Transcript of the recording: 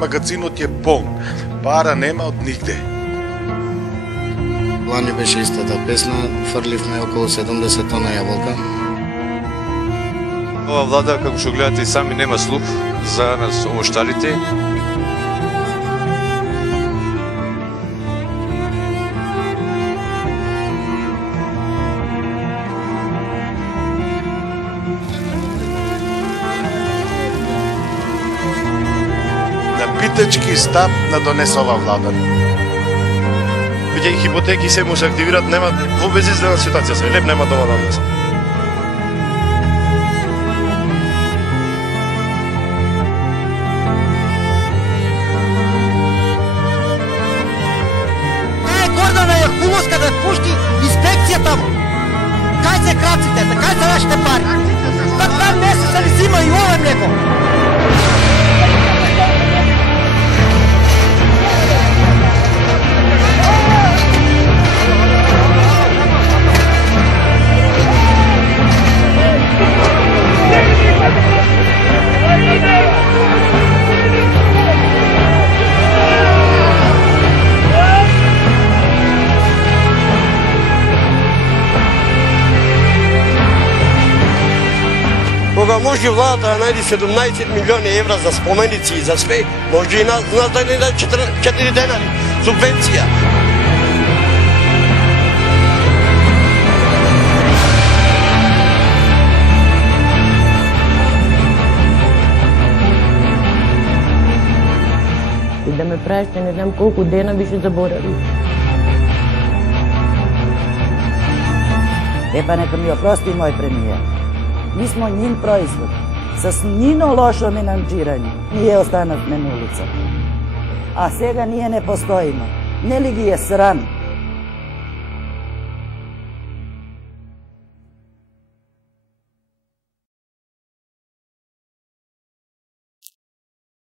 Магазинот е полн, пара нема од нигде. Лани беше истата песна, фрливме околу 70 тона јаболка. Ова влада, како што гледате и сами, нема слух за нас овоштарите. Питачки стап на донесе ова влада. Бидејќи хипотеки се може активират, нема во безизгледна ситуација се, леп нема дома да внесе. Кај Гордана Јахуловска да пушти инспекција таму? Кај се краците, кај се нашите пари? Па 2 месеца ли зима и ове млеко? Кога може владата да најде 17 милиони евра за споменици и за све, може и нас да не даде 4 денари субвенција. И да ме праште, не знам колку дена више заборави. Па нека ми опрости мој премиер. Mi smo njin proizvod, sa njino lošo menadžiranje. Nije ostanavme na ulica. A сега ние не постоїмо. Не ли ги е срам?